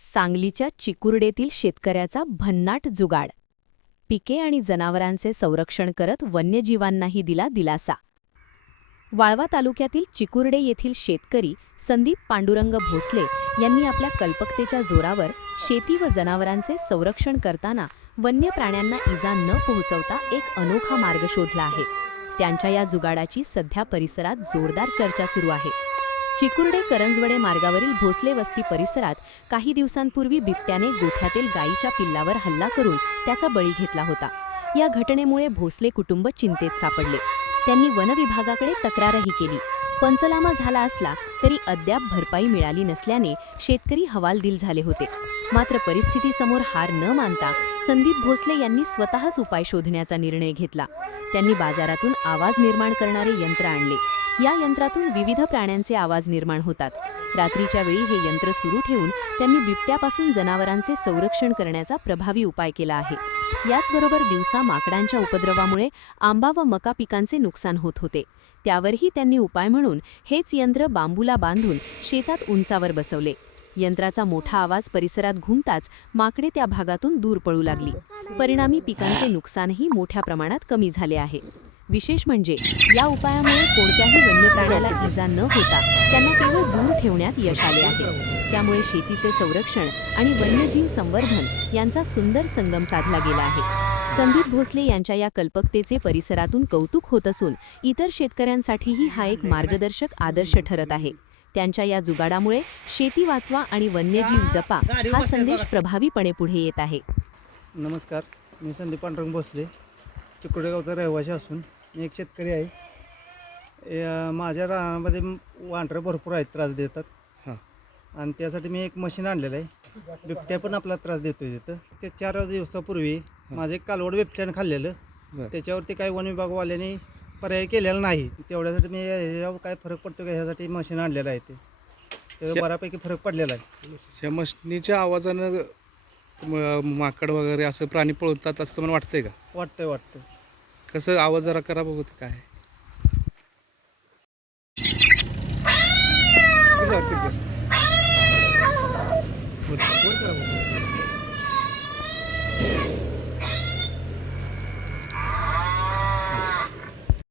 सांगलीच्या चिकुर्डेतील शेतकऱ्याचा भन्नाट जुगाड. पिके आणि जनावरांचे संरक्षण करत वन्यजीवांनाही दिला दिलासा. वाळवा तालुक्यातील चिकुर्डे येथील शेतकरी संदीप पांडुरंग भोसले यांनी आपल्या कल्पकतेच्या जोरावर शेती व जनावरांचे संरक्षण करताना वन्य प्राण्यांना इजा न पोहोचवता एक अनोखा मार्ग शोधला आहे. त्यांच्या या जुगाडाची सध्या परिसरात जोरदार चर्चा सुरू आहे. चिकुर्डे करंजवडे मार्गावरील भोसले वस्ती परिसरात काही दिवसांपूर्वी बिबट्याने गोठ्यातील गायीच्या पिल्लावर हल्ला करून त्याचा बळी घेतला होता. या घटनेमुळे भोसले कुटुंब चिंतेत सापडले. त्यांनी वनविभागाकडे तक्रारही केली. पंचनामा झाला असला तरी अद्याप भरपाई मिळाली नसल्याने शेतकरी हवालदिल झाले होते. मात्र परिस्थितीसमोर हार न मानता संदीप भोसले यांनी स्वतःच उपाय शोधण्याचा निर्णय घेतला. त्यांनी बाजारातून आवाज निर्माण करणारे यंत्र आणले. या यंत्रातून विविध प्राण्यांचे आवाज निर्माण होतात. रात्रीच्या वेळी हे यंत्र सुरू ठेवून त्यांनी बिबट्यापासून जनावरांचे संरक्षण करण्याचा प्रभावी उपाय केला आहे. याचबरोबर दिवसा माकडांच्या उपद्रवामुळे आंबा व मका पिकांचे नुकसान होत होते. त्यावरही त्यांनी उपाय म्हणून हेच यंत्र बांबूला बांधून शेतात उंचावर बसवले. यंत्राचा मोठा आवाज परिसरात घुमताच माकडे त्या भागातून दूर पळू लागली. परिणामी पिकांचे नुकसानही मोठ्या प्रमाणात कमी झाले आहे. विशेष म्हणजे या उपायामुळे कोणत्याही वन्य प्राण्याला इजा न होता त्यांना केवळ दूर ठेवण्यात यश आले आहे. त्यामुळे शेतीचे संरक्षण आणि वन्यजीव संवर्धन यांचा सुंदर संगम साधला गेला आहे. संदीप भोसले यांच्या या कल्पकतेचे परिसरातून कौतुक होत असून इतर शेतकऱ्यांसाठीही हा एक मार्गदर्शक आदर्श ठरत आहे. त्यांच्या या जुगाडामुळे शेती वाचवा आणि वन्यजीव जपा हा संदेश प्रभावीपणे पुढे येत आहे. नमस्कार, मी संदीप पांडुरंग भोसले, चिकुर्डे गावचा रहिवासी असून मी एक शेतकरी आहे. माझ्या रानामध्ये वांढरं भरपूर आहेत, त्रास देतात. आणि त्यासाठी मी एक मशीन आणलेलं आहे. बिबट्या पण आपला त्रास देतो तिथं. ते 4 दिवसापूर्वी माझं एक कालवड बिबट्यानं खाल्लेलं. त्याच्यावरती काही वन विभागवाल्यांनी पर्याय केलेला नाही. तेवढ्यासाठी मी ह्याच्यावर काय फरक पडतो का ह्यासाठी मशीन आणलेलं आहे. ते बऱ्यापैकी फरक पडलेला आहे. या मशीनीच्या आवाजानं माकड वगैरे असं प्राणी पळतात असं तुम्हाला वाटतंय का? वाटतं. कसं आवाज जरा करा बघू ते काय.